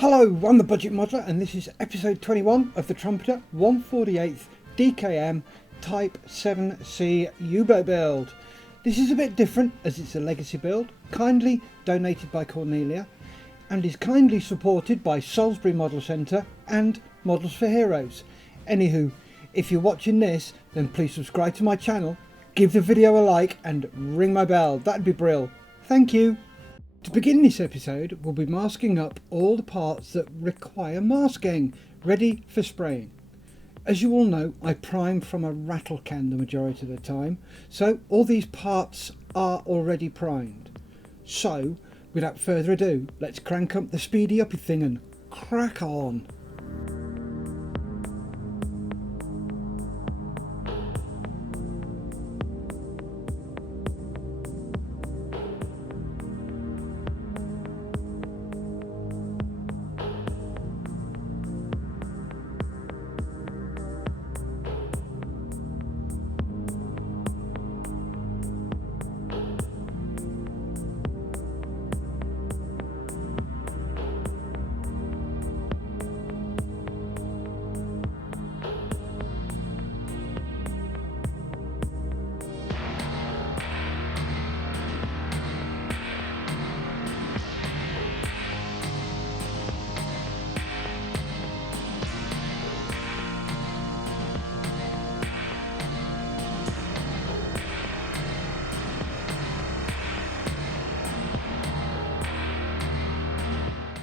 Hello, I'm the Budget Modeler and this is episode 21 of the Trumpeter 148th DKM Type 7C U-boat build. This is a bit different as it's a legacy build, kindly donated by Cornelia, and is kindly supported by Salisbury Model Centre and Models for Heroes. Anywho, if you're watching this, then please subscribe to my channel, give the video a like and ring my bell, that'd be brill. Thank you. To begin this episode, we'll be masking up all the parts that require masking, ready for spraying. As you all know, I prime from a rattle can the majority of the time, so all these parts are already primed. So, without further ado, let's crank up the speedy uppy thing and crack on.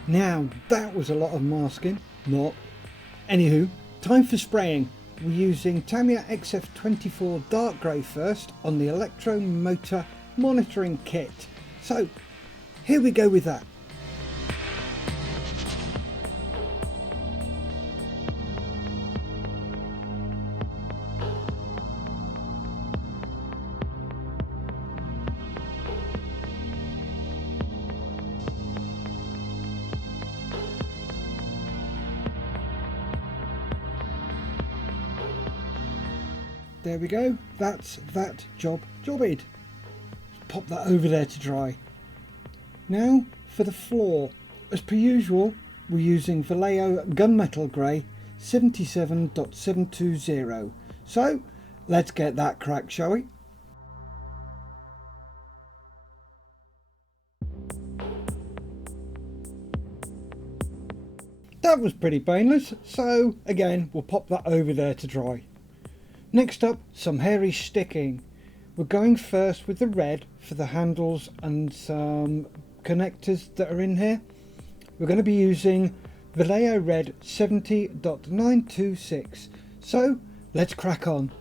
Now, that was a lot of masking. Not. Anywho, time for spraying. We're using Tamiya XF7 dark grey first on the electro motor monitoring kit. So, here we go with that. There we go, that's that jobbed. Pop that over there to dry. Now for the floor. As per usual, we're using Vallejo Gunmetal Grey 77.720. So let's get that cracked, shall we? That was pretty painless, so again we'll pop that over there to dry. Next up, some hairy sticking. We're going first with the red for the handles and some connectors that are in here. We're going to be using Vallejo Red 70.926. So let's crack on.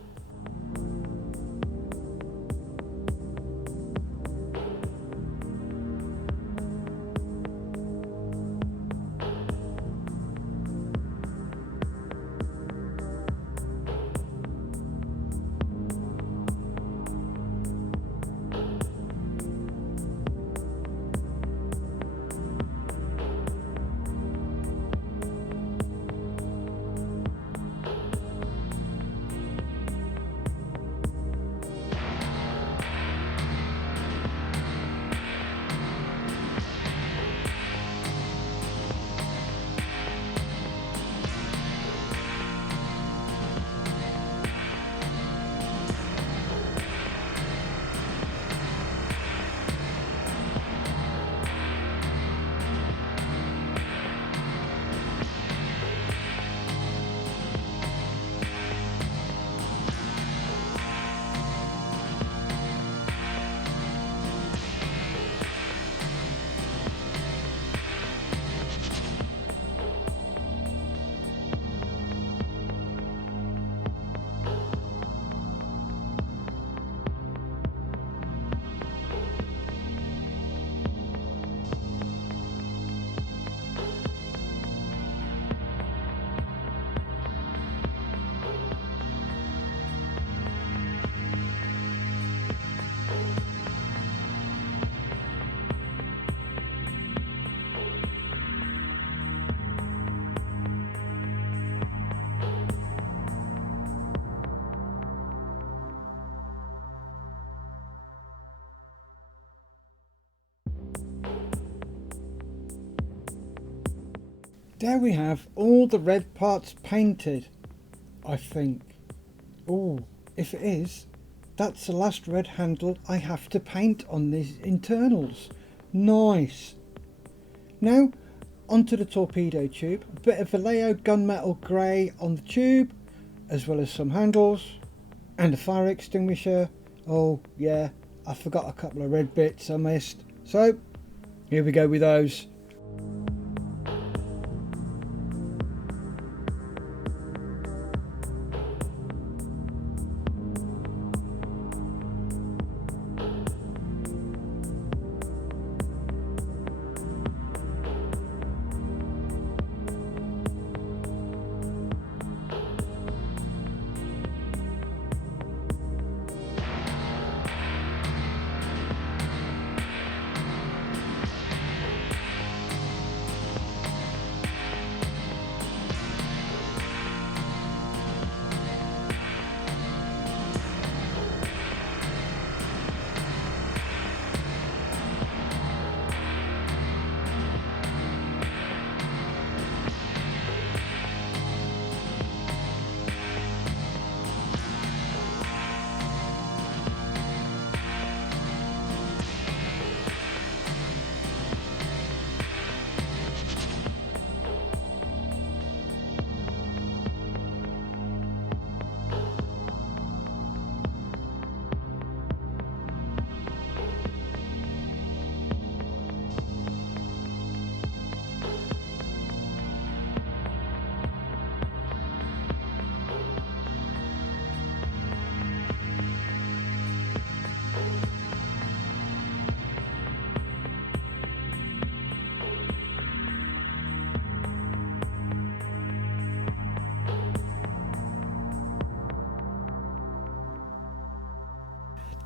There we have all the red parts painted, I think. Oh, if it is, that's the last red handle I have to paint on these internals. Nice. Now onto the torpedo tube. A bit of Vallejo gunmetal grey on the tube, as well as some handles and a fire extinguisher. Oh yeah, I forgot a couple of red bits I missed. So here we go with those.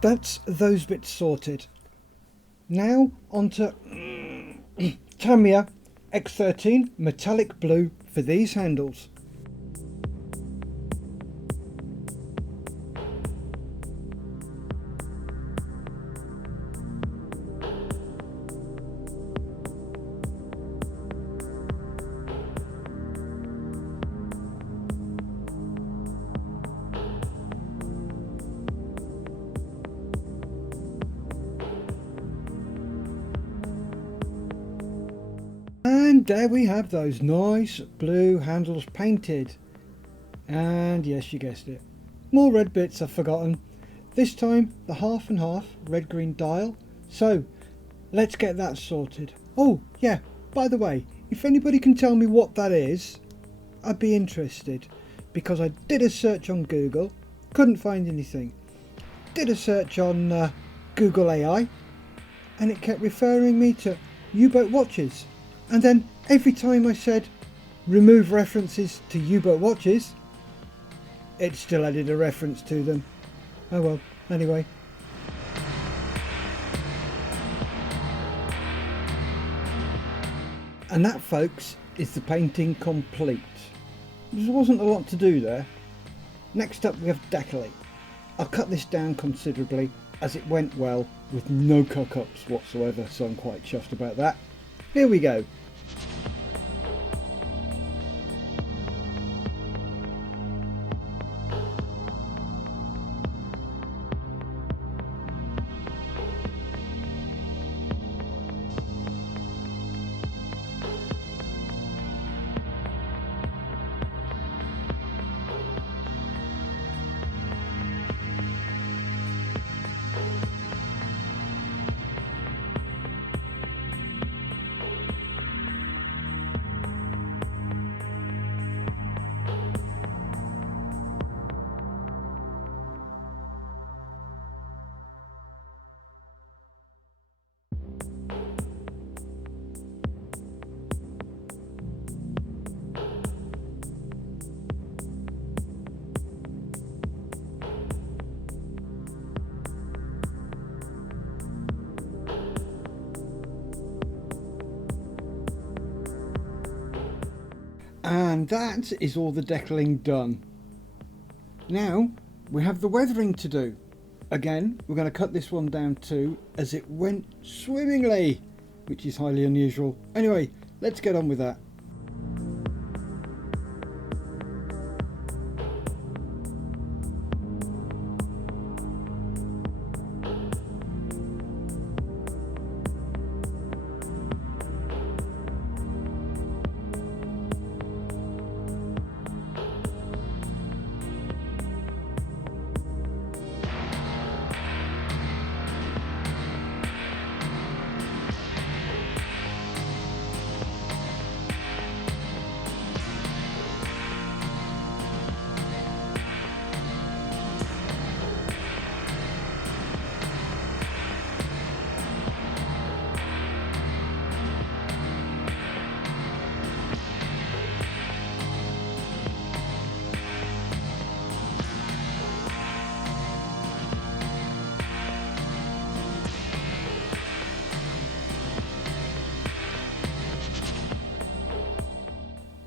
That's those bits sorted. Now onto Tamiya X13 metallic blue for these handles. And there we have those nice blue handles painted. And yes, you guessed it, more red bits I've forgotten. This time the half and half red green dial. So let's get that sorted. Oh yeah, by the way, if anybody can tell me what that is, I'd be interested, because I did a search on Google, couldn't find anything. Did a search on Google AI, and it kept referring me to U-boat watches. And then every time I said remove references to U-boat watches, it still added a reference to them. Oh well, anyway. And that, folks, is the painting complete. There wasn't a lot to do there. Next up we have decaling. I'll cut this down considerably as it went well with no cock-ups whatsoever, so I'm quite chuffed about that. Here we go. And that is all the decaling done. Now we have the weathering to do. Again, we're going to cut this one down too, as it went swimmingly, which is highly unusual. Anyway, let's get on with that.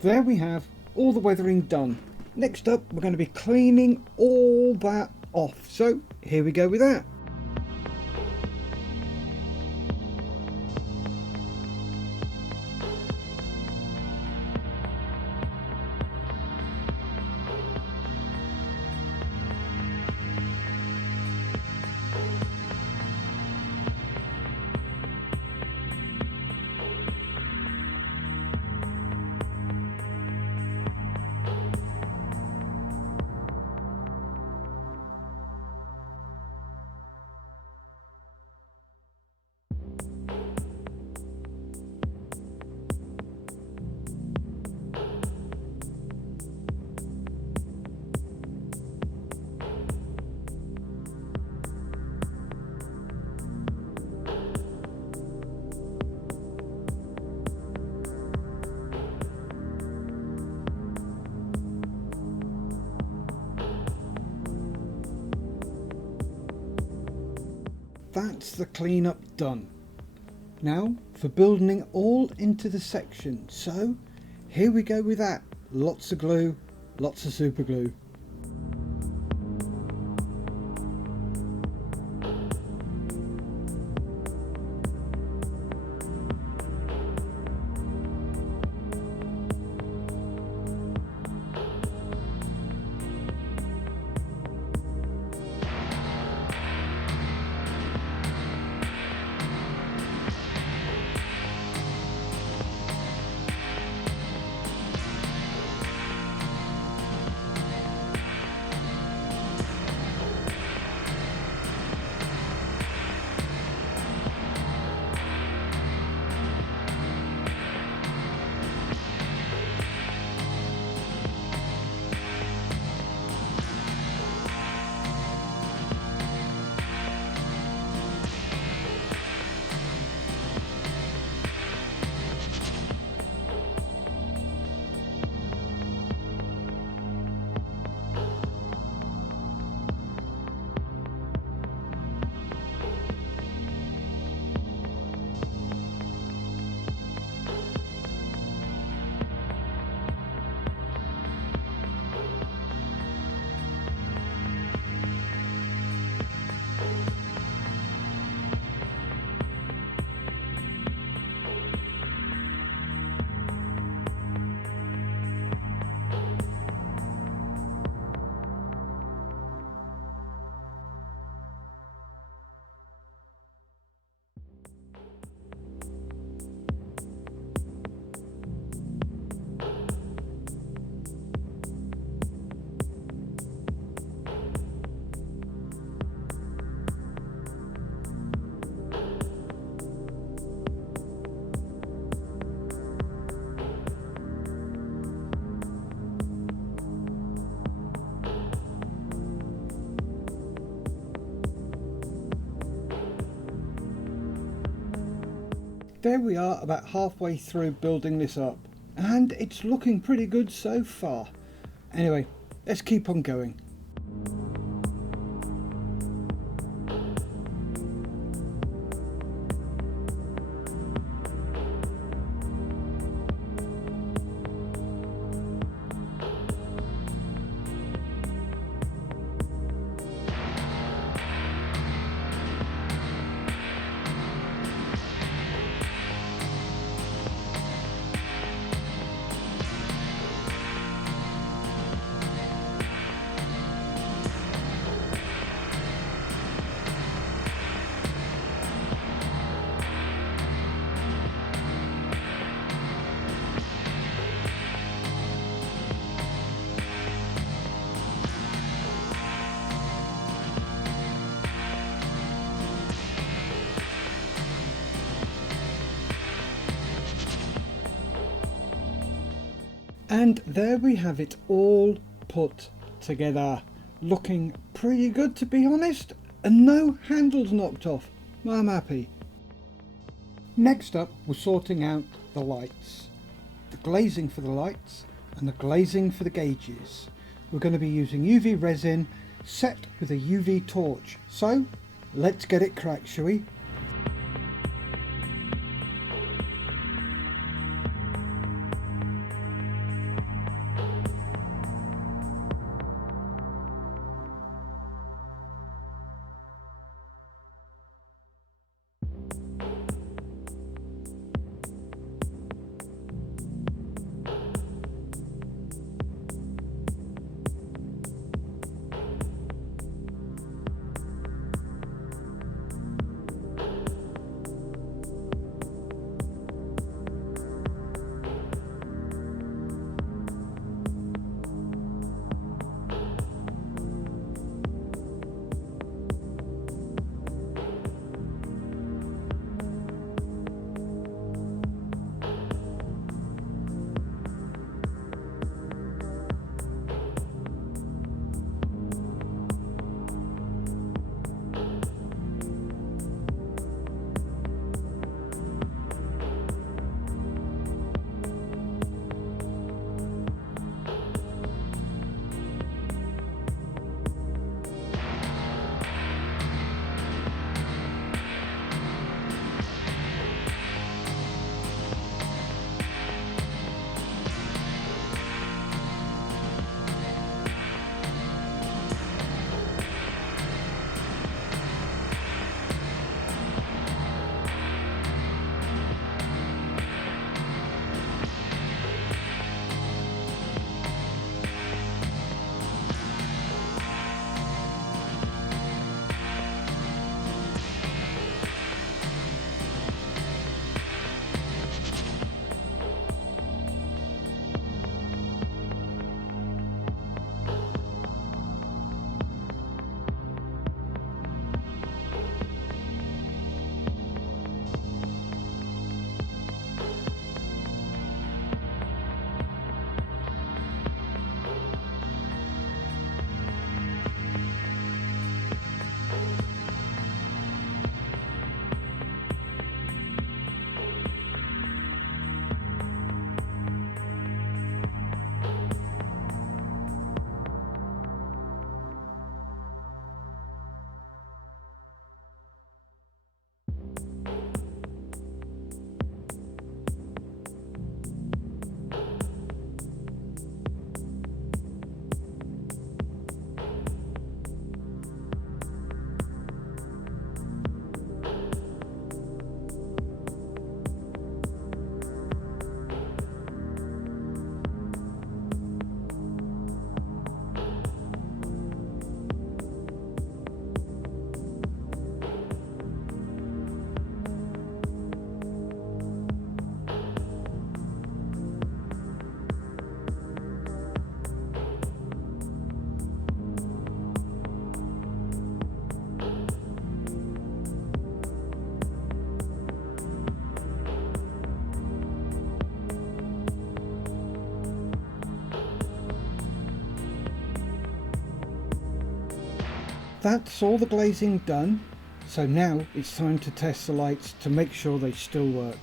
There we have all the weathering done. Next up, we're going to be cleaning all that off. So here we go with that. That's the cleanup done. Now for building it all into the section. So here we go with that. Lots of glue, lots of super glue. There we are, about halfway through building this up, and it's looking pretty good so far. Anyway, let's keep on going. And there we have it all put together, looking pretty good to be honest, and no handles knocked off. I'm happy. Next up, we're sorting out the lights, the glazing for the lights and the glazing for the gauges. We're going to be using UV resin set with a UV torch, so let's get it cracked, shall we? That's all the glazing done, so now it's time to test the lights to make sure they still work.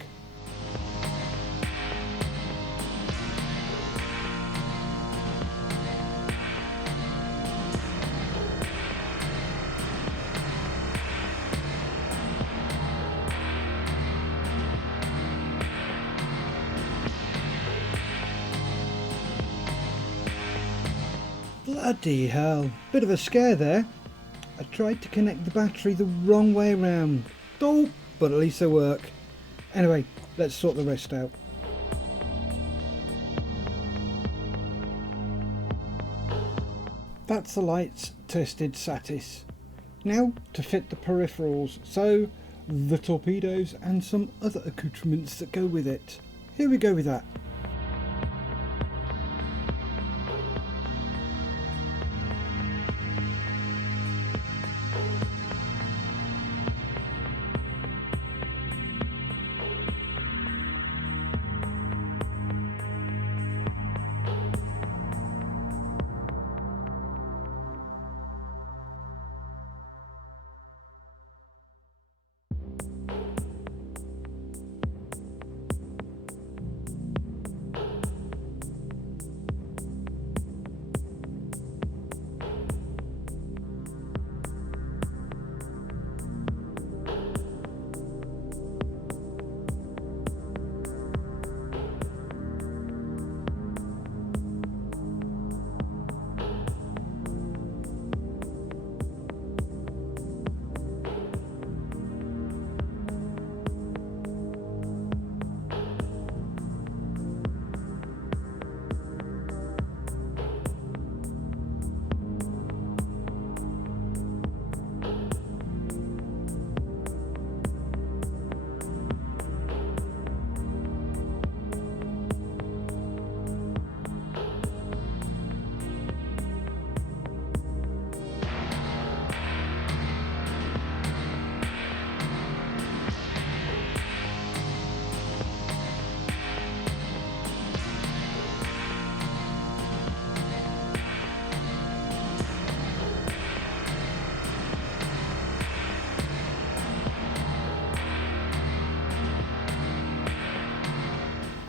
Bloody hell, bit of a scare there. I tried to connect the battery the wrong way around. Oh, but at least they work. Anyway, let's sort the rest out. That's the lights tested satis. Now to fit the peripherals, so the torpedoes and some other accoutrements that go with it. Here we go with that.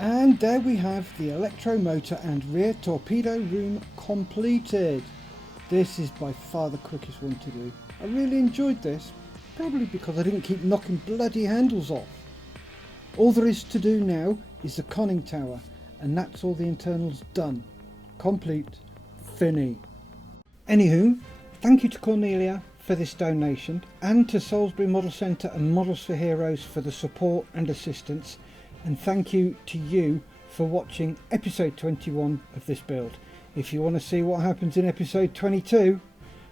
And there we have the electro motor and rear torpedo room completed. This is by far the quickest one to do. I really enjoyed this, probably because I didn't keep knocking bloody handles off. All there is to do now is the conning tower, and that's all the internals done. Complete. Finny. Anywho, thank you to Cornelia for this donation, and to Salisbury Model Centre and Models for Heroes for the support and assistance. And thank you to you for watching episode 21 of this build. If you want to see what happens in episode 22,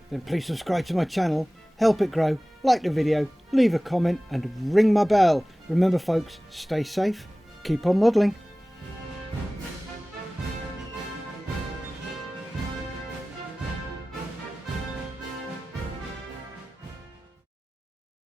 then please subscribe to my channel, help it grow, like the video, leave a comment and ring my bell. Remember folks, stay safe, keep on modelling.